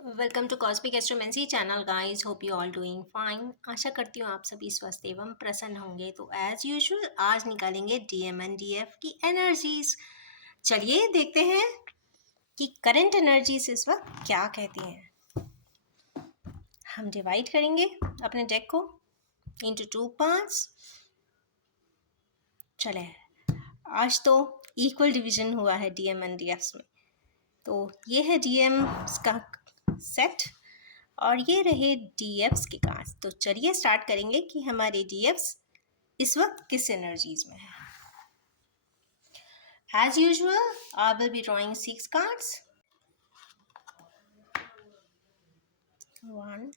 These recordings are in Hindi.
Welcome to cosmic astromancy channel guys. Hope you all doing fine. आशा करती हूँ आप सभी स्वस्थ एवं प्रसन्न होंगे। तो एज यूजुअल आज निकालेंगे डीएम एंड डीएफ की एनर्जीज। चलिए देखते हैं कि करंट एनर्जीज इस वक्त क्या कहती हैं। हम डिवाइड करेंगे अपने डेक को इनटू 2 पार्ट्स। चले, आज तो इक्वल डिवीजन हुआ है डीएम एंड डीएफ में। तो ये है डीएम का सेट और ये रहे डीएफ्स के कार्ड्स। तो चलिए स्टार्ट करेंगे कि हमारे डीएफ्स इस वक्त किस एनर्जीज में है। As usual I will be drawing 6 cards. 1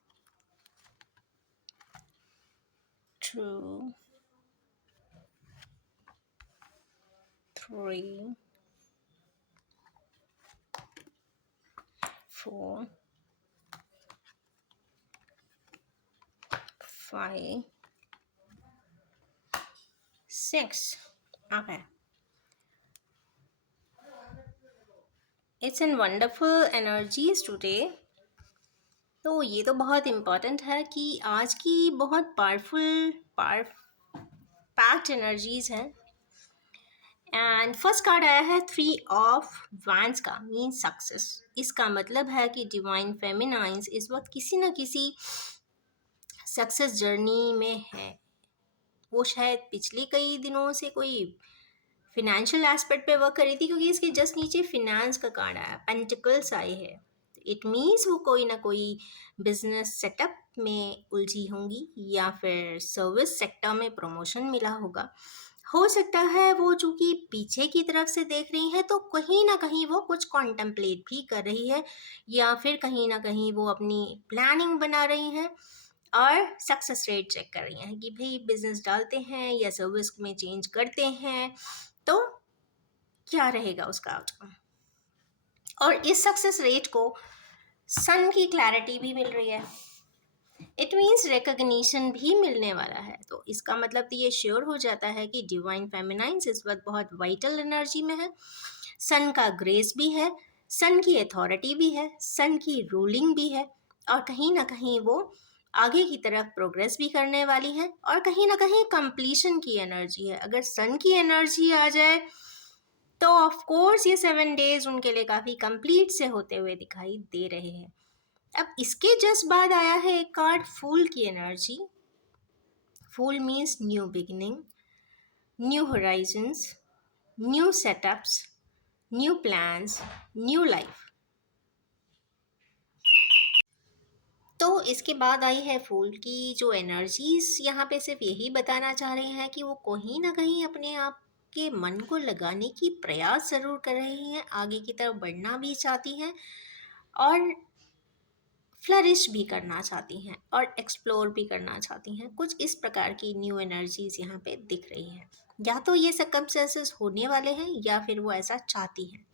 2 3 4 5 6. Okay, it's in wonderful energies today. तो ये तो बहुत इम्पॉर्टेंट है कि आज की बहुत पैक्ड एनर्जीज हैं। एंड फर्स्ट कार्ड आया है 3 ऑफ वैंड्स का, मीन सक्सेस। इसका मतलब है कि डिवाइन फेमिनाइंस इस वक्त किसी न किसी सक्सेस जर्नी में है। वो शायद पिछले कई दिनों से कोई फिनेंशियल एस्पेक्ट पे वर्क कर रही थी, क्योंकि इसके जस्ट नीचे फिनेंस का कार्ड आया, पेंटिकल्स आए है। इट मीन्स वो कोई ना कोई बिजनेस सेटअप में उलझी होंगी या फिर सर्विस सेक्टर में प्रमोशन मिला होगा। हो सकता है वो चूंकि पीछे की तरफ से देख रही है तो कहीं ना कहीं वो कुछ कॉन्टेम्पलेट भी कर रही है, या फिर कहीं ना कहीं वो अपनी प्लानिंग बना रही है और सक्सेस रेट चेक कर रही हैं कि भाई बिजनेस डालते हैं या सर्विस में चेंज करते हैं तो क्या रहेगा उसका आउटकम। और इस सक्सेस रेट को सन की क्लैरिटी भी मिल रही है। इट मीन्स रिकग्निशन भी मिलने वाला है। तो इसका मतलब तो ये श्योर हो जाता है कि डिवाइन फेमिनाइंस इस वक्त बहुत वाइटल एनर्जी में है। सन का ग्रेस भी है, सन की अथॉरिटी भी है, सन की रूलिंग भी है, और कहीं ना कहीं वो आगे की तरफ प्रोग्रेस भी करने वाली है, और कहीं ना कहीं कंप्लीशन की एनर्जी है। अगर सन की एनर्जी आ जाए तो ऑफ कोर्स ये 7 डेज उनके लिए काफ़ी कंप्लीट से होते हुए दिखाई दे रहे हैं। अब इसके जस्ट बाद आया है एक कार्ड फूल की energy. Fool means new beginning, new horizons, new setups, new plans, new life. तो इसके बाद आई है फूल की जो एनर्जीज यहाँ पे सिर्फ यही बताना चाह रही हैं कि वो कहीं ना कहीं अपने आप के मन को लगाने की प्रयास ज़रूर कर रही हैं, आगे की तरफ बढ़ना भी चाहती हैं और फ्लरिश भी करना चाहती हैं और एक्सप्लोर भी करना चाहती हैं। कुछ इस प्रकार की न्यू एनर्जीज यहाँ पे दिख रही हैं। या तो ये सर्कमस्टेंसेस होने वाले हैं या फिर वो ऐसा चाहती हैं।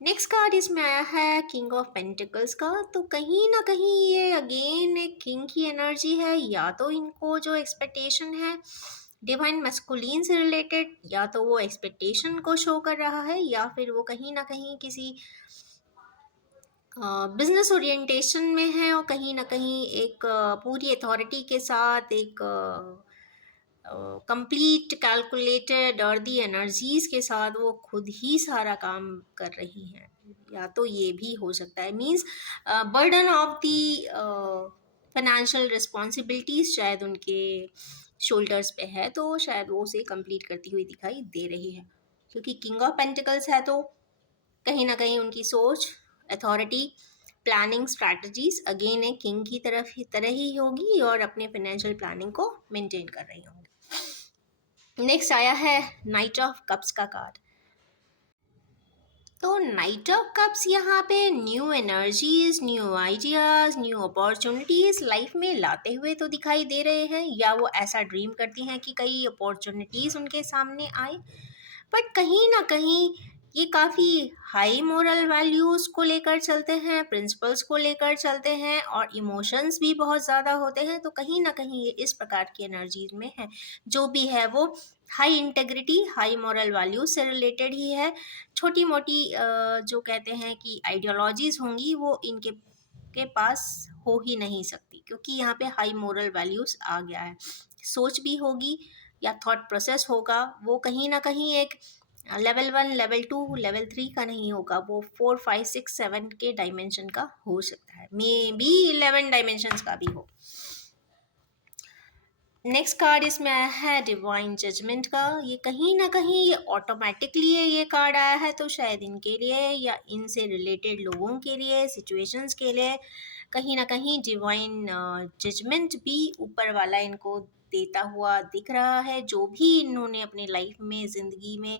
नेक्स्ट कार्ड इसमें आया है किंग ऑफ पेंटिकल्स का। तो कहीं ना कहीं ये अगेन एक किंग की एनर्जी है। या तो इनको जो एक्सपेक्टेशन है डिवाइन मैस्कुलिन से रिलेटेड, या तो वो एक्सपेक्टेशन को शो कर रहा है, या फिर वो कहीं ना कहीं किसी बिजनेस ओरिएंटेशन में है, और कहीं ना कहीं एक पूरी अथॉरिटी के साथ एक कंप्लीट कैलकुलेटेड और दी एनर्जीज के साथ वो खुद ही सारा काम कर रही हैं। या तो ये भी हो सकता है, means burden of the financial responsibilities शायद उनके शोल्डर्स पे है, तो शायद वो उसे कंप्लीट करती हुई दिखाई दे रही है। क्योंकि किंग ऑफ पेंटिकल्स है तो कहीं ना कहीं उनकी सोच, अथॉरिटी, प्लानिंग, स्ट्रैटेजीज अगेन एक किंग की तरह ही होगी और अपने फाइनेंशियल प्लानिंग को मेंटेन कर रही होंगी। नेक्स्ट आया है नाइट ऑफ कप्स का कार्ड। तो नाइट ऑफ कप्स यहाँ पे new energies, new ideas, new opportunities life में लाते हुए तो दिखाई दे रहे हैं, या वो ऐसा ड्रीम करती हैं कि कई अपॉर्चुनिटीज उनके सामने आए। बट कहीं ना कहीं ये काफ़ी हाई मोरल वैल्यूज़ को लेकर चलते हैं, प्रिंसिपल्स को लेकर चलते हैं और इमोशंस भी बहुत ज़्यादा होते हैं, तो कहीं न कहीं ये इस प्रकार की एनर्जीज़ में है। जो भी है वो high integrity, high moral values से रिलेटेड ही है। छोटी-मोटी जो कहते हैं कि आइडियोलॉजीज़ होंगी वो इनके के पास हो ही नहीं सकती, क्योंकि यहाँ पे हाई मोरल वैल्यूज़ आ गया है। सोच भी होगी या थॉट प्रोसेस होगा, वो कहीं न कहीं एक लेवल 1, लेवल 2, लेवल 3 का नहीं होगा, वो 4, 5, 6, 7 के डायमेंशन का हो सकता है, मे बी 11 डायमेंशंस का भी हो। नेक्स्ट कार्ड इसमें आया है डिवाइन जजमेंट का। ये कहीं ना कहीं ये ऑटोमेटिकली ये कार्ड आया है, तो शायद इनके लिए या इनसे रिलेटेड लोगों के लिए, सिचुएशंस के लिए कहीं ना कहीं डिवाइन जजमेंट भी ऊपर वाला इनको देता हुआ दिख रहा है। जो भी इन्होंने अपनी लाइफ में, ज़िंदगी में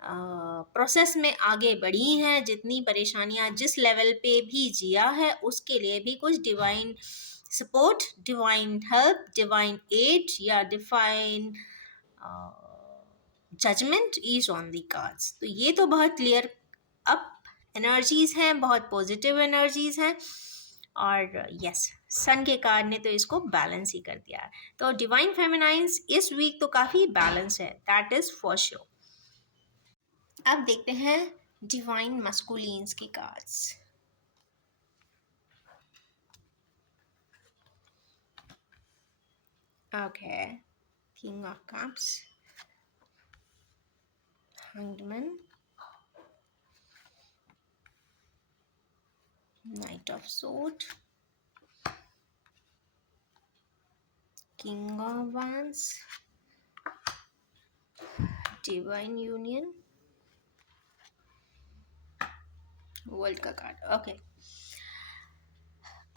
प्रोसेस में आगे बढ़ी हैं, जितनी परेशानियां जिस लेवल पे भी जिया है, उसके लिए भी कुछ divine support, divine help, divine aid या divine judgment is on the cards. तो ये तो बहुत क्लियर अप एनर्जीज हैं, बहुत पॉजिटिव एनर्जीज हैं। और यस, सन के कार्ड ने तो इसको बैलेंस ही कर दिया है। तो डिवाइन फेमिनाइंस इस वीक तो काफ़ी बैलेंस है, दैट इज़ फॉर श्योर। अब देखते हैं डिवाइन मस्कुलिन्स की cards. Okay, king of cups, hanged man, knight of sword, king of wands, divine union, world का कार्ड। ओके,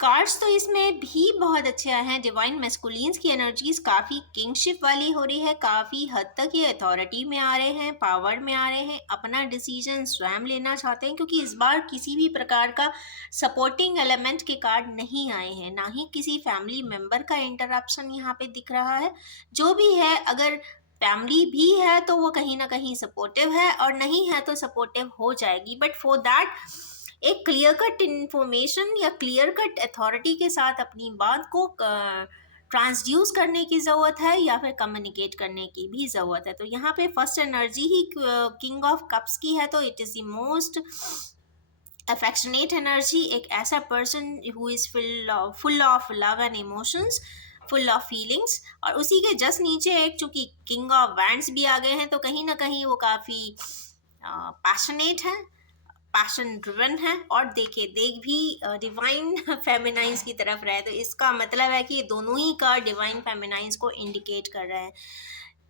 कार्ड्स तो इसमें भी बहुत अच्छे आए हैं। डिवाइन मैस्कुलिन्स की एनर्जीज काफ़ी किंगशिप वाली हो रही है, काफ़ी हद तक ये अथॉरिटी में आ रहे हैं, पावर में आ रहे हैं, अपना डिसीजन स्वयं लेना चाहते हैं, क्योंकि इस बार किसी भी प्रकार का सपोर्टिंग एलिमेंट के कार्ड नहीं आए हैं, ना ही किसी फैमिली मेम्बर का इंटरप्शन यहाँ पे दिख रहा है। जो भी है, अगर फैमिली भी है तो वो कहीं ना कहीं सपोर्टिव है, और नहीं है तो सपोर्टिव हो जाएगी, बट फॉर दैट एक क्लियर कट इंफॉर्मेशन या क्लियर कट अथॉरिटी के साथ अपनी बात को ट्रांसड्यूस करने की ज़रूरत है, या फिर कम्युनिकेट करने की भी ज़रूरत है। तो यहाँ पे first energy he king of cups की है, तो it is the most affectionate energy, एक ऐसा person who is full of love and emotions, full of feelings. और उसी के जस्ट नीचे एक चूँकि किंग ऑफ वैंड्स भी आ गए हैं, तो कहीं ना कहीं वो काफ़ी पैशनेट है, पैशन ड्रिवन है, और देख भी डिवाइन फेमिनाइंस की तरफ रहे। तो इसका मतलब है कि ये दोनों ही कार्ड डिवाइन फेमिनाइंस को इंडिकेट कर रहे हैं।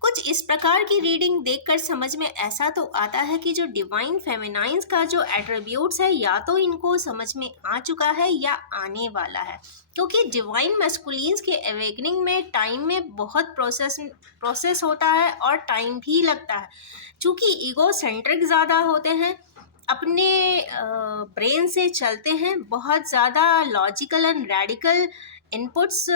कुछ इस प्रकार की रीडिंग देखकर समझ में ऐसा तो आता है कि जो डिवाइन फेमिनाइंस का जो एट्रीब्यूट्स है, या तो इनको समझ में आ चुका है या आने वाला है, क्योंकि डिवाइन मैस्कुलिन्स के अवेकनिंग में टाइम में बहुत प्रोसेस होता है और टाइम भी लगता है। चूँकि ईगो सेंट्रिक ज़्यादा होते हैं, अपने ब्रेन से चलते हैं, बहुत ज़्यादा लॉजिकल एंड रेडिकल इनपुट्स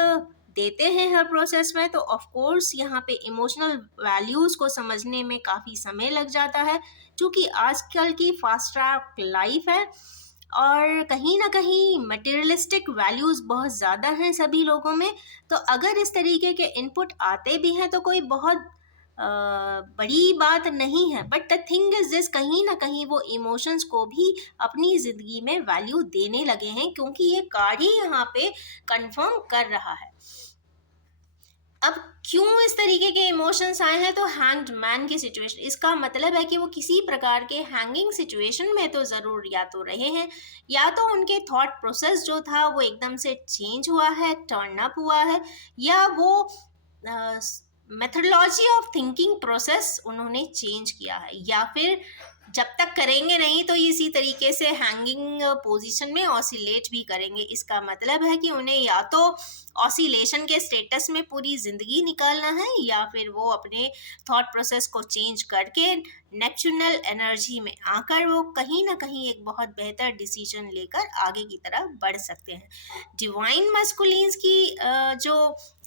देते हैं हर प्रोसेस में, तो ऑफ कोर्स यहाँ पे इमोशनल वैल्यूज़ को समझने में काफ़ी समय लग जाता है, क्योंकि आजकल की फास्ट ट्रैक लाइफ है और कहीं ना कहीं मटेरियलिस्टिक वैल्यूज़ बहुत ज़्यादा हैं सभी लोगों में। तो अगर इस तरीके के इनपुट आते भी हैं तो कोई बहुत बड़ी बात नहीं है, but the thing is this, कहीं ना कहीं वो इमोशंस को भी अपनी ज़िंदगी में वैल्यू देने लगे हैं, क्योंकि ये कार्ड ही यहाँ पे कंफर्म कर रहा है। अब क्यों इस तरीके के इमोशंस आए हैं, तो हैंग्ड मैन की सिचुएशन, इसका मतलब है कि वो किसी प्रकार के हैंगिंग सिचुएशन में तो ज़रूर या तो रहे हैं, या तो उनके थॉट प्रोसेस जो था वो एकदम से चेंज हुआ है, टर्न अप हुआ है, या वो मेथडोलॉजी ऑफ थिंकिंग प्रोसेस उन्होंने चेंज किया है, या फिर जब तक करेंगे नहीं तो इसी तरीके से हैंगिंग पोजीशन में ऑसिलेट भी करेंगे। इसका मतलब है कि उन्हें या तो ऑसिलेशन के स्टेटस में पूरी ज़िंदगी निकालना है, या फिर वो अपने थॉट प्रोसेस को चेंज करके नेचुरल एनर्जी में आकर वो कहीं ना कहीं एक बहुत बेहतर डिसीजन लेकर आगे की तरफ बढ़ सकते हैं। डिवाइन मस्कुलिन्स की जो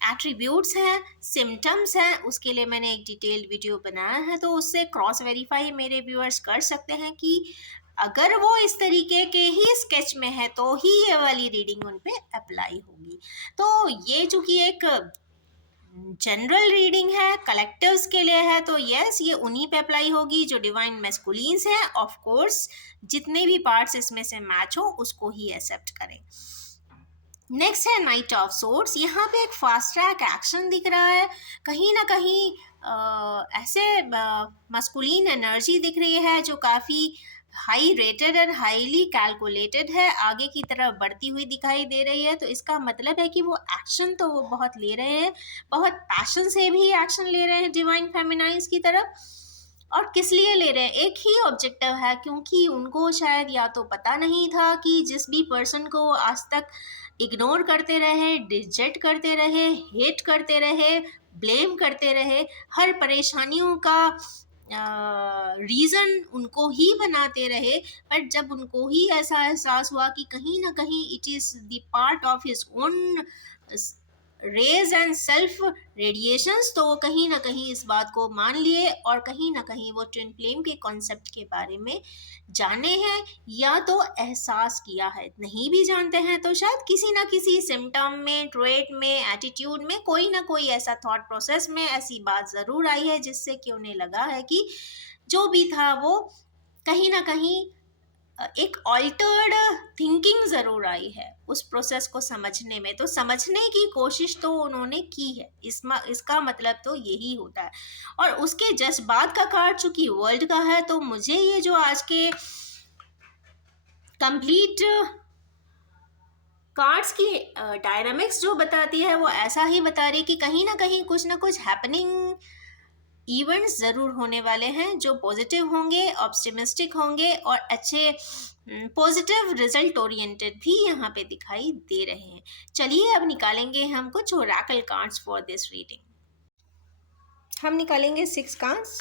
एट्रीब्यूट्स हैं, सिम्टम्स हैं, उसके लिए मैंने एक डिटेल्ड वीडियो बनाया है, तो उससे क्रॉस वेरीफाई मेरे व्यूअर्स कर सकते हैं कि अगर वो इस तरीके के ही स्केच में है तो ही ये वाली रीडिंग उन पे अप्लाई होगी। तो ये चूंकि एक जनरल रीडिंग है, कलेक्टिव्स के लिए है, तो यस ये उन्हीं पे अप्लाई होगी जो डिवाइन मैस्कुलिन्स है। ऑफ कोर्स जितने भी पार्ट्स इसमें से मैच हो उसको ही एक्सेप्ट करें। नेक्स्ट है नाइट ऑफ सोर्ड्स। यहाँ पे एक फास्ट ट्रैक एक्शन दिख रहा है, कहीं ना कहीं ऐसे मस्कुलिन एनर्जी दिख रही है जो काफ़ी high rated and highly calculated है, आगे की तरफ बढ़ती हुई दिखाई दे रही है। तो इसका मतलब है कि वो एक्शन तो वो बहुत ले रहे हैं, बहुत पैशन से भी एक्शन ले रहे हैं डिवाइन फेमिनाइन्स की तरफ। और किस लिए ले रहे हैं? एक ही ऑब्जेक्टिव है, क्योंकि उनको शायद या तो पता नहीं था कि जिस भी पर्सन को आज तक इग्नोर करते रहे, रिजेक्ट करते रहे, हेट करते रहे, ब्लेम करते रहे, हर परेशानियों का रीज़न उनको ही बनाते रहे, पर जब उनको ही ऐसा एहसास हुआ कि कहीं ना कहीं it is the part of his own rays and self radiations, तो वो कहीं ना कहीं इस बात को मान लिए और कहीं ना कहीं वो ट्विन फ्लेम के कॉन्सेप्ट के बारे में जाने हैं या तो एहसास किया है। नहीं भी जानते हैं तो शायद किसी ना किसी सिम्टम में, ट्रेट में, एटीट्यूड में कोई ना कोई ऐसा थॉट प्रोसेस में ऐसी बात ज़रूर आई है जिससे कि उन्हें लगा है कि जो भी था वो कहीं ना कहीं एक ऑल्टर्ड थिंकिंग ज़रूर आई है उस प्रोसेस को समझने में। तो समझने की कोशिश तो उन्होंने की है, इसका मतलब तो यही होता है। और उसके जज्बात का कार्ड चूंकि वर्ल्ड का है, तो मुझे ये जो आज के कंप्लीट कार्ड्स की डायनामिक्स जो बताती है वो ऐसा ही बता रही है कि कहीं ना कुछ हैपनिंग इवेंट्स ज़रूर होने वाले हैं जो पॉजिटिव होंगे, ऑप्टिमिस्टिक होंगे और अच्छे पॉजिटिव रिजल्ट ओरिएंटेड भी यहाँ पे दिखाई दे रहे हैं। चलिए अब निकालेंगे हम कुछ Oracle cards for this reading. हम निकालेंगे 6 cards.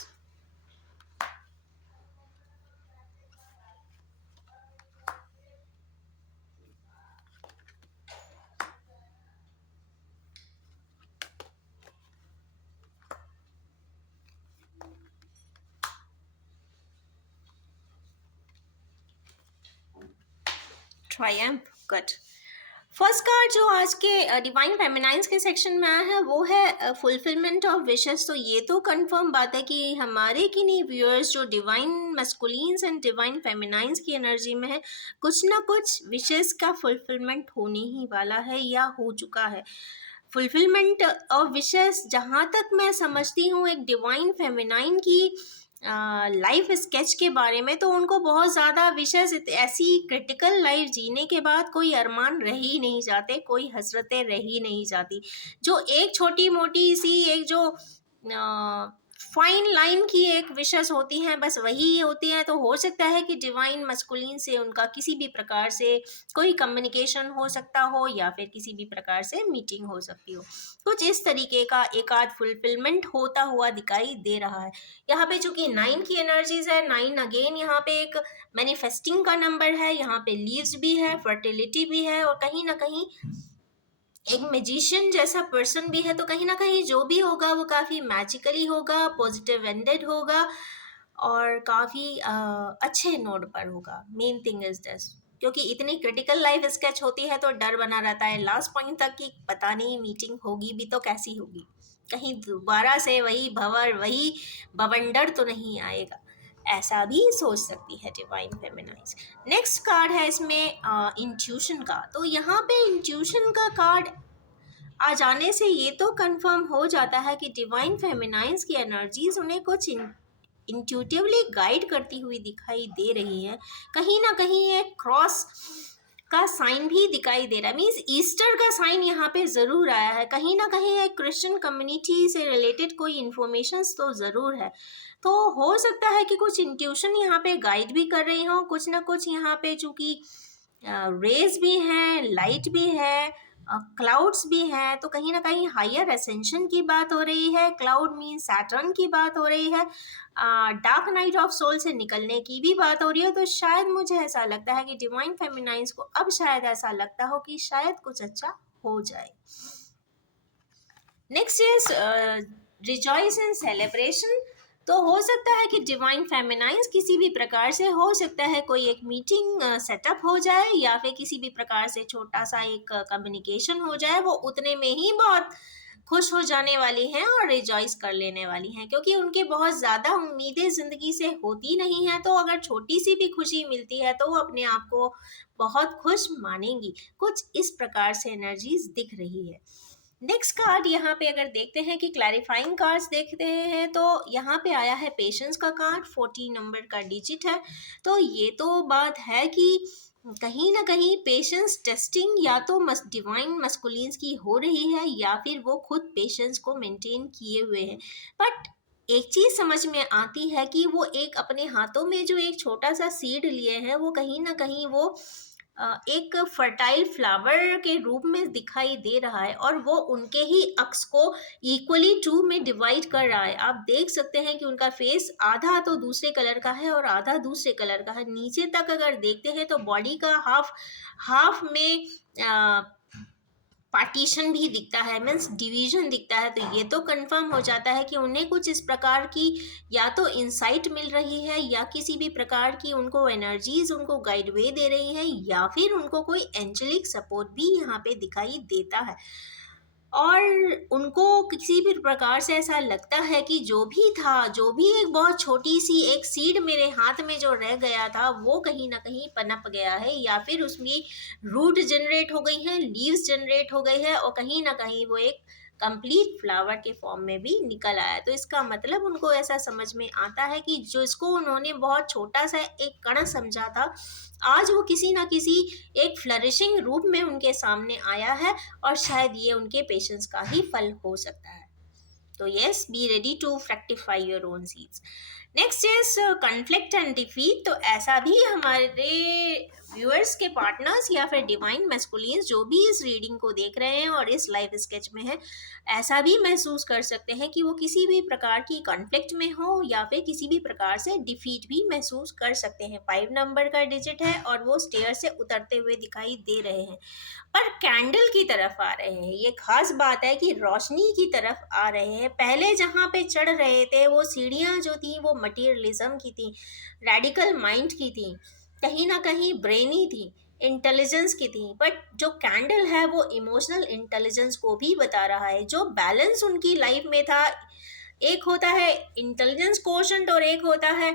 Triumph, good. First card जो आज के डिवाइन फेमिनाइन्स के सेक्शन में आया है वो है फुलफिलमेंट ऑफ विशेस। तो ये तो कंफर्म बात है कि हमारे किन्हीं व्यूअर्स जो डिवाइन मस्कुलिन्स एंड डिवाइन फेमिनाइन्स की एनर्जी में है, कुछ ना कुछ विशेस का फुलफिलमेंट होने ही वाला है या हो चुका है। फुलफिलमेंट ऑफ विशेस जहाँ तक मैं समझती हूँ एक डिवाइन फेमिनाइन की लाइफ स्केच के बारे में, तो उनको बहुत ज़्यादा विशेष ऐसी क्रिटिकल लाइफ जीने के बाद कोई अरमान रह ही नहीं जाते, कोई हसरतें रह ही नहीं जाती। जो एक छोटी मोटी सी एक जो फाइन लाइन की एक विशेष होती हैं, बस वही होती हैं। तो हो सकता है कि डिवाइन मस्कुलिन से उनका किसी भी प्रकार से कोई कम्युनिकेशन हो सकता हो या फिर किसी भी प्रकार से मीटिंग हो सकती हो। कुछ इस तरीके का एक आध फुलफिलमेंट होता हुआ दिखाई दे रहा है। यहाँ पे चूंकि 9 की एनर्जीज है, 9 अगेन यहाँ पे एक मैनिफेस्टिंग का नंबर है, यहाँ पे लीव्स भी है, फर्टिलिटी भी है और कहीं ना कहीं एक मैजिशियन जैसा पर्सन भी है। तो कहीं ना कहीं जो भी होगा वो काफ़ी मैजिकली होगा, पॉजिटिव एंडेड होगा और काफ़ी अच्छे नोट पर होगा। मेन थिंग इज दिस, क्योंकि इतनी क्रिटिकल लाइफ स्केच होती है तो डर बना रहता है लास्ट पॉइंट तक कि पता नहीं मीटिंग होगी भी तो कैसी होगी, कहीं दोबारा से वही भंवर वही बवंडर तो नहीं आएगा, ऐसा भी सोच सकती है डिवाइन फेमिनाइज। नेक्स्ट कार्ड है इसमें इंट्यूशन का। तो यहाँ पे इंट्यूशन का कार्ड आ जाने से ये तो कंफर्म हो जाता है कि डिवाइन फेमिनाइन्स की एनर्जीज उन्हें कुछ इंट्यूटिवली गाइड करती हुई दिखाई दे रही है। कहीं ना कहीं एक क्रॉस का साइन भी दिखाई दे रहा है, मीन्स ईस्टर का साइन यहाँ पे ज़रूर आया है। कहीं ना कहीं एक क्रिश्चियन कम्युनिटी से रिलेटेड कोई इन्फॉर्मेशंस तो ज़रूर है। तो हो सकता है कि कुछ इंट्यूशन यहाँ पे गाइड भी कर रही हो, कुछ ना कुछ यहाँ पे चूँकि रेज भी हैं, लाइट भी है, क्लाउड्स भी हैं, तो कहीं ना कहीं हायर एसेंशन की बात हो रही है। क्लाउड मीन सैटर्न की बात हो रही है। डार्क नाइट ऑफ सोल से निकलने की भी बात हो रही है। तो शायद मुझे ऐसा लगता है कि डिवाइन फेमिनाइंस को अब शायद ऐसा लगता हो कि शायद कुछ अच्छा हो जाए। Next is rejoice and celebration. तो हो सकता है कि डिवाइन फेमिनाइंस किसी भी प्रकार से, हो सकता है कोई एक मीटिंग सेटअप हो जाए या फिर किसी भी प्रकार से छोटा सा एक कम्युनिकेशन हो जाए, वो उतने में ही बहुत खुश हो जाने वाली हैं और रिजॉइस कर लेने वाली हैं, क्योंकि उनके बहुत ज़्यादा उम्मीदें ज़िंदगी से होती नहीं हैं। तो अगर छोटी सी भी खुशी मिलती है तो वो अपने आप को बहुत खुश मानेंगी। कुछ इस प्रकार से एनर्जीज दिख रही है। नेक्स्ट कार्ड यहाँ पे अगर देखते हैं कि क्लैरिफाइंग कार्ड्स देखते हैं, तो यहाँ पे आया है पेशेंस का कार्ड, 14 नंबर का डिजिट है। तो ये तो बात है कि कहीं ना कहीं पेशेंस टेस्टिंग या तो डिवाइन मस्कुलिन्स की हो रही है या फिर वो खुद पेशेंस को मेंटेन किए हुए हैं। बट एक चीज समझ में आती है कि वो एक अपने हाथों में जो एक छोटा सा सीड लिए हैं, वो कहीं ना कहीं वो एक फर्टाइल फ्लावर के रूप में दिखाई दे रहा है और वो उनके ही अक्स को इक्वली टू में डिवाइड कर रहा है। आप देख सकते हैं कि उनका फेस आधा तो दूसरे कलर का है और आधा दूसरे कलर का है। नीचे तक अगर देखते हैं तो बॉडी का हाफ हाफ में पार्टीशन भी दिखता है, मीन्स डिवीजन दिखता है। तो ये तो कंफर्म हो जाता है कि उन्हें कुछ इस प्रकार की या तो इंसाइट मिल रही है या किसी भी प्रकार की उनको एनर्जीज उनको गाइड वे दे रही है या फिर उनको कोई एंजेलिक सपोर्ट भी यहाँ पे दिखाई देता है। और उनको किसी भी प्रकार से ऐसा लगता है कि जो भी था, जो भी एक बहुत छोटी सी एक सीड मेरे हाथ में जो रह गया था, वो कहीं ना कहीं पनप गया है या फिर उसमें रूट जनरेट हो गई है, लीव्स जनरेट हो गई है और कहीं ना कहीं वो एक कंप्लीट फ्लावर के फॉर्म में भी निकल आया। तो इसका मतलब उनको ऐसा समझ में आता है कि जो इसको उन्होंने बहुत छोटा सा एक कण समझा था, आज वो किसी ना किसी एक फ्लरिशिंग रूप में उनके सामने आया है और शायद ये उनके पेशेंस का ही फल हो सकता है। तो yes, be ready to fructify your own seeds. Next is conflict and defeat. तो ऐसा भी हमारे व्यूअर्स के पार्टनर्स या फिर डिवाइन मैस्कुलिन्स जो भी इस रीडिंग को देख रहे हैं और इस लाइव स्केच में है, ऐसा भी महसूस कर सकते हैं कि वो किसी भी प्रकार की कॉन्फ्लिक्ट में हो या फिर किसी भी प्रकार से डिफीट भी महसूस कर सकते हैं। 5 नंबर का डिजिट है और वो स्टेयर से उतरते हुए दिखाई दे रहे हैं, पर कैंडल की तरफ आ रहे हैं। ये खास बात है कि रोशनी की तरफ आ रहे हैं। पहले जहाँ पे चढ़ रहे थे वो सीढ़ियाँ जो थी वो मटीरियलिज्म की थी, रेडिकल माइंड की थी, कहीं ना कहीं ब्रेनी थी, इंटेलिजेंस की थी। बट जो कैंडल है वो इमोशनल इंटेलिजेंस को भी बता रहा है। जो बैलेंस उनकी लाइफ में था, एक होता है इंटेलिजेंस कोशेंट और एक होता है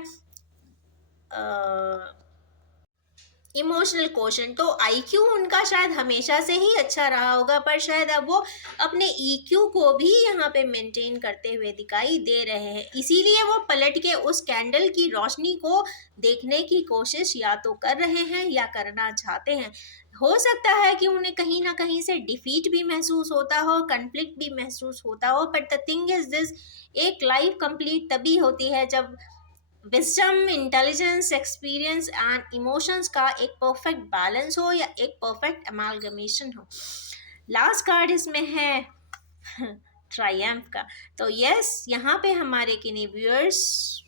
इमोशनल क्वोशंट। तो आईक्यू उनका शायद हमेशा से ही अच्छा रहा होगा, पर शायद अब वो अपने ईक्यू को भी यहाँ पे मेंटेन करते हुए दिखाई दे रहे हैं। इसीलिए वो पलट के उस कैंडल की रोशनी को देखने की कोशिश या तो कर रहे हैं या करना चाहते हैं। हो सकता है कि उन्हें कहीं ना कहीं से डिफीट भी महसूस होता हो, कन्फ्लिक्ट भी महसूस होता हो, but the thing is this, एक लाइफ कंप्लीट तभी होती है जब wisdom, intelligence, experience and emotions का एक परफेक्ट बैलेंस हो या एक परफेक्ट अमालगमेशन हो। लास्ट कार्ड इसमें है ट्रायम्फ का। तो यस, यहाँ पे हमारे किन्हीं व्यूअर्स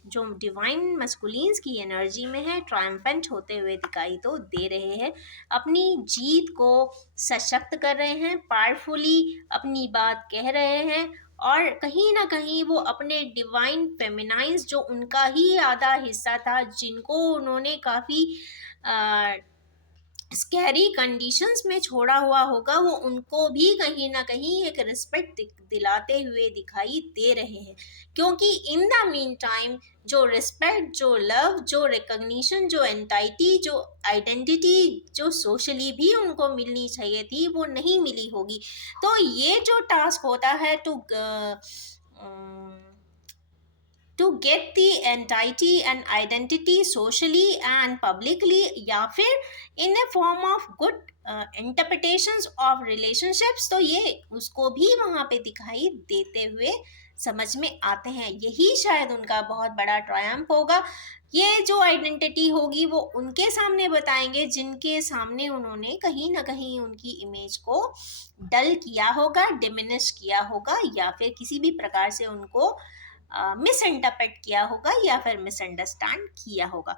जो डिवाइन मस्कुलिन्स की एनर्जी में है, ट्रायम्फेंट होते हुए दिखाई तो दे रहे हैं, अपनी जीत को सशक्त कर रहे हैं, पावरफुली अपनी बात कह रहे हैं और कहीं ना कहीं वो अपने डिवाइन फेमिनाइंस जो उनका ही आधा हिस्सा था, जिनको उन्होंने काफ़ी स्कैरी कंडीशंस में छोड़ा हुआ होगा, वो उनको भी कहीं ना कहीं एक रिस्पेक्ट दिलाते हुए दिखाई दे रहे हैं। क्योंकि इन द मीन टाइम जो रिस्पेक्ट, जो लव, जो रिकग्निशन, जो एंटाइटी, जो आइडेंटिटी जो सोशली भी उनको मिलनी चाहिए थी, वो नहीं मिली होगी। तो ये जो टास्क होता है to get the entity and identity socially and publicly या फिर in a form of good interpretations of relationships, तो ये उसको भी वहाँ पे दिखाई देते हुए समझ में आते हैं। यही शायद उनका बहुत बड़ा ट्रायम्फ होगा। ये जो आइडेंटिटी होगी वो उनके सामने बताएंगे जिनके सामने उन्होंने कहीं ना कहीं उनकी इमेज को डल किया होगा, डिमिनिश किया होगा, या फिर किसी भी प्रकार से उनको मिस इंटरप्रेट किया होगा या फिर मिसअंडरस्टैंड किया होगा।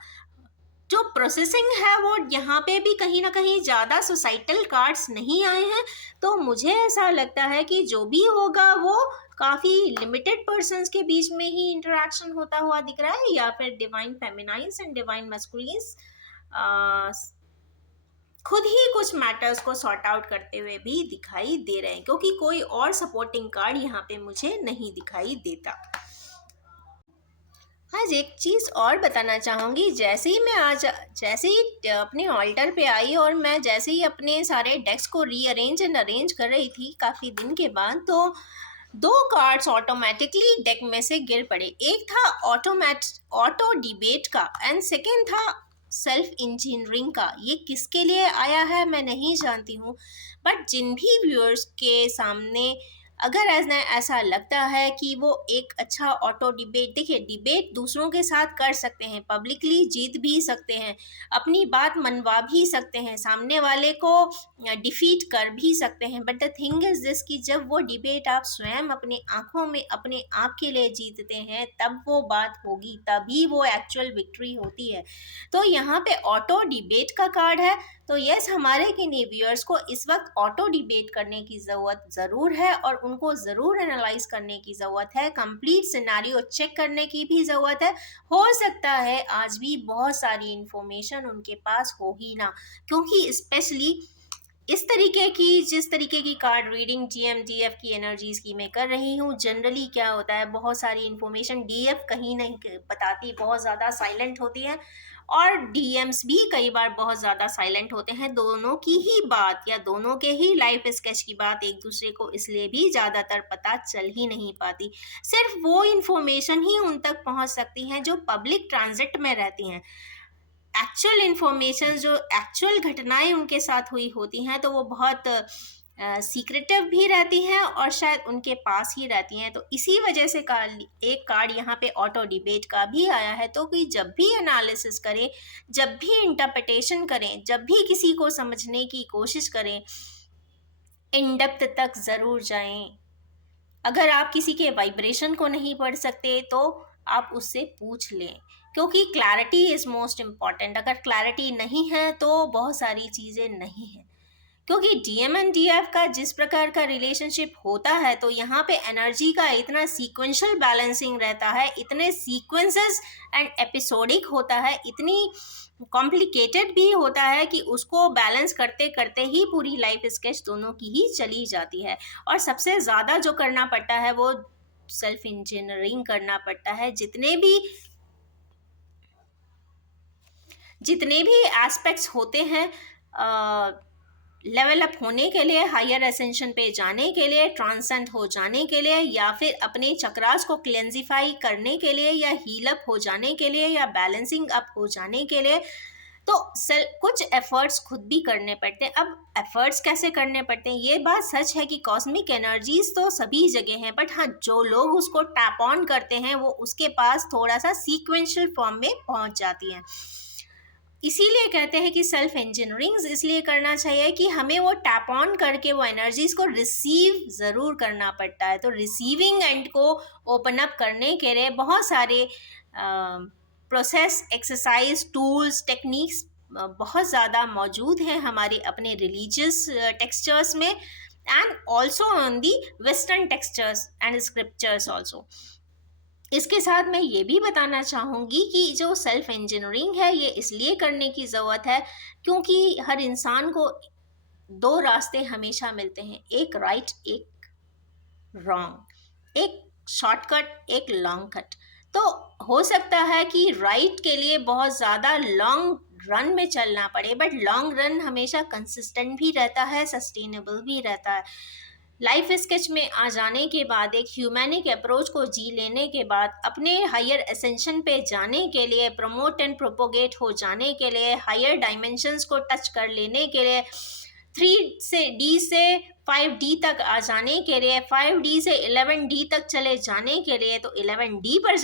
जो प्रोसेसिंग है वो यहाँ पे भी कहीं ना कहीं ज़्यादा सोसाइटल कार्ड्स नहीं आए हैं, तो मुझे ऐसा लगता है कि जो भी होगा वो काफ़ी लिमिटेड पर्सन्स के बीच में ही इंटरेक्शन होता हुआ दिख रहा है, या फिर डिवाइन फेमिनाइन्स एंड डिवाइन मस्कुलिन्स खुद ही कुछ मैटर्स को सॉर्ट आउट करते हुए भी दिखाई दे रहे हैं, क्योंकि कोई और सपोर्टिंग कार्ड यहाँ पे मुझे नहीं दिखाई देता। आज एक चीज़ और बताना चाहूँगी, जैसे ही अपने ऑल्टर पे आई और मैं जैसे ही अपने सारे डेस्क को रीअरेंज एंड अरेंज कर रही थी काफ़ी दिन के बाद, तो दो कार्ड्स ऑटोमेटिकली डेक में से गिर पड़े। एक था ऑटो डिबेट का एंड सेकेंड था सेल्फ इंजीनियरिंग का। ये किसके लिए आया है मैं नहीं जानती हूँ, बट जिन भी व्यूअर्स के सामने अगर ऐसा लगता है कि वो एक अच्छा ऑटो डिबेट, देखिए डिबेट दूसरों के साथ कर सकते हैं, पब्लिकली जीत भी सकते हैं, अपनी बात मनवा भी सकते हैं, सामने वाले को डिफीट कर भी सकते हैं, but the thing is this कि जब वो डिबेट आप स्वयं अपने आंखों में अपने आप के लिए जीतते हैं तब वो बात होगी, तभी वो एक्चुअल विक्ट्री होती है। तो यहाँ पे ऑटो डिबेट का कार्ड है, तो यस हमारे किन्हीं व्यूअर्स को इस वक्त ऑटो डिबेट करने की ज़रूरत ज़रूर है और उनको ज़रूर एनालाइज करने की ज़रूरत है, कंप्लीट सिनेरियो चेक करने की भी ज़रूरत है। हो सकता है आज भी बहुत सारी इंफॉर्मेशन उनके पास हो ही ना, क्योंकि स्पेशली इस तरीके की जिस तरीके की कार्ड रीडिंग GM-DF की एनर्जीज की मैं कर रही हूँ, जनरली क्या होता है बहुत सारी इन्फॉर्मेशन DF कहीं नहीं बताती, बहुत ज़्यादा साइलेंट होती है, और DMs भी कई बार बहुत ज़्यादा साइलेंट होते हैं। दोनों की ही बात या दोनों के ही लाइफ स्केच की बात एक दूसरे को इसलिए भी ज़्यादातर पता चल ही नहीं पाती, सिर्फ वो इन्फॉर्मेशन ही उन तक पहुँच सकती हैं जो पब्लिक ट्रांजिट में रहती हैं। एक्चुअल इन्फॉर्मेशन जो एक्चुअल घटनाएं उनके साथ हुई होती हैं तो वो बहुत सीक्रेटिव भी रहती हैं और शायद उनके पास ही रहती हैं। तो इसी वजह से एक कार्ड यहाँ पे ऑटो डिबेट का भी आया है, तो कि जब भी एनालिसिस करें, जब भी इंटरप्रिटेशन करें, जब भी किसी को समझने की कोशिश करें, इन डेप्थ तक ज़रूर जाएं। अगर आप किसी के वाइब्रेशन को नहीं पढ़ सकते तो आप उससे पूछ लें, क्योंकि क्लैरिटी इज़ मोस्ट इम्पॉर्टेंट। अगर क्लैरिटी नहीं है तो बहुत सारी चीज़ें नहीं हैं, क्योंकि DM एंड DF का जिस प्रकार का रिलेशनशिप होता है तो यहाँ पे एनर्जी का इतना सीक्वेंशियल बैलेंसिंग रहता है, इतने सीक्वेंसेस एंड एपिसोडिक होता है, इतनी कॉम्प्लिकेटेड भी होता है कि उसको बैलेंस करते करते ही पूरी लाइफ स्केच दोनों की ही चली जाती है। और सबसे ज़्यादा जो करना पड़ता है वो सेल्फ इंजीनियरिंग करना पड़ता है। जितने भी एस्पेक्ट्स होते हैं लेवल अप होने के लिए, हायर एसेंशन पे जाने के लिए, ट्रांसेंड हो जाने के लिए, या फिर अपने चक्रास को क्लेंजिफाई करने के लिए, या हील अप हो जाने के लिए, या बैलेंसिंग अप हो जाने के लिए, तो कुछ एफर्ट्स खुद भी करने पड़ते हैं। अब एफर्ट्स कैसे करने पड़ते हैं, ये बात सच है कि कॉस्मिक एनर्जीज तो सभी जगह हैं, बट हाँ जो लोग उसको टैप ऑन करते हैं वो उसके पास थोड़ा सा सीक्वेंशियल फॉर्म में पहुंच जाती हैं। इसीलिए कहते हैं कि सेल्फ इंजीनियरिंग इसलिए करना चाहिए कि हमें वो टैप ऑन करके वो एनर्जीज को रिसीव ज़रूर करना पड़ता है। तो रिसीविंग एंड को ओपन अप करने के लिए बहुत सारे प्रोसेस, एक्सरसाइज, टूल्स, टेक्निक्स बहुत ज़्यादा मौजूद हैं हमारे अपने रिलीजियस टेक्सचर्स में, and also on the western textures and scriptures also. इसके साथ मैं ये भी बताना चाहूँगी कि जो सेल्फ इंजीनियरिंग है ये इसलिए करने की ज़रूरत है क्योंकि हर इंसान को दो रास्ते हमेशा मिलते हैं, एक राइट एक रॉन्ग, एक शॉर्टकट एक लॉन्ग कट। तो हो सकता है कि राइट के लिए बहुत ज़्यादा लॉन्ग रन में चलना पड़े, बट लॉन्ग रन हमेशा कंसिस्टेंट भी रहता है, सस्टेनेबल भी रहता है। लाइफ स्केच में आ जाने के बाद, एक ह्यूमैनिक अप्रोच को जी लेने के बाद, अपने हायर एसेंशन पे जाने के लिए, प्रमोट एंड प्रोपोगेट हो जाने के लिए, हायर डायमेंशंस को टच कर लेने के लिए, 3 से D से 5D तक आ जाने के लिए, 5D से 11D तक चले जाने के लिए, तो 11D पर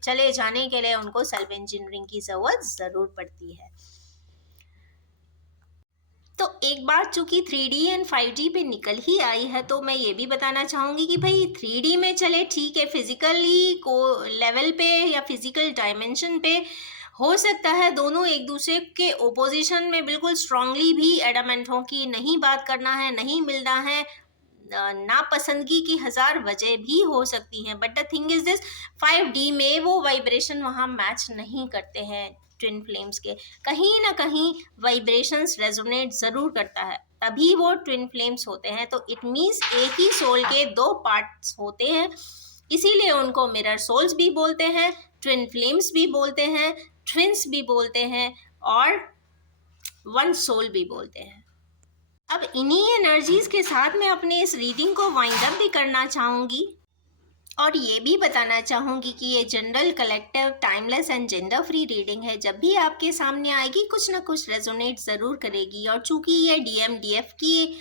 चले जाने के लिए उनको सेल्फ इंजीनियरिंग की ज़रूरत ज़रूर पड़ती है। तो एक बार चूंकि 3D एंड 5D पे निकल ही आई है, तो मैं ये भी बताना चाहूँगी कि भाई 3D में चले ठीक है, फिजिकली को लेवल पे या फिजिकल डायमेंशन पे हो सकता है दोनों एक दूसरे के ओपोजिशन में बिल्कुल स्ट्रांगली भी एडमेंट हो कि नहीं बात करना है, नहीं मिलना है, नापसंदगी की हजार वजह भी हो सकती हैं, but the thing is this, 5D में वो वाइब्रेशन वहाँ मैच नहीं करते हैं ट्विन फ्लेम्स के, कहीं ना कहीं वाइब्रेशंस रेजोनेट ज़रूर करता है, तभी वो ट्विन फ्लेम्स होते हैं। तो इट मीन्स एक ही सोल के दो पार्ट्स होते हैं, इसीलिए उनको मिरर सोल्स भी बोलते हैं, ट्विन फ्लेम्स भी बोलते हैं, ट्विंस भी बोलते हैं, और वन सोल भी बोलते हैं। अब इन्हीं एनर्जीज के साथ मैं अपने इस रीडिंग को वाइंड अप भी करना चाहूँगी, और ये भी बताना चाहूँगी कि ये general, collective, timeless and gender free reading है। जब भी आपके सामने आएगी कुछ ना कुछ रेजोनेट ज़रूर करेगी, और चूंकि ये DMDF की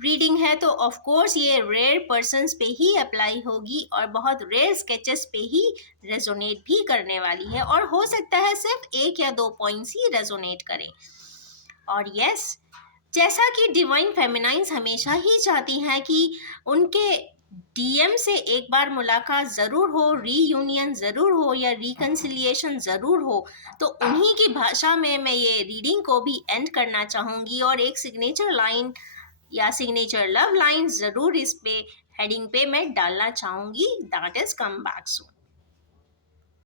रीडिंग है तो ऑफ कोर्स ये रेयर पर्सन्स पे ही अप्लाई होगी, और बहुत रेयर स्केचेस पे ही रेजोनेट भी करने वाली है, और हो सकता है सिर्फ 1 या 2 पॉइंट्स ही रेजोनेट करें। और यस, जैसा कि डिवाइन फेमिनाइंस हमेशा ही चाहती हैं कि उनके DM से एक बार मुलाकात ज़रूर हो, रीयूनियन ज़रूर हो, या रिकन्सिलिएशन ज़रूर हो, तो उन्हीं की भाषा में मैं ये रीडिंग को भी एंड करना चाहूँगी, और एक सिग्नेचर लाइन या सिग्नेचर लव लाइन ज़रूर इस पे हेडिंग पे मैं डालना चाहूँगी, that is come back soon.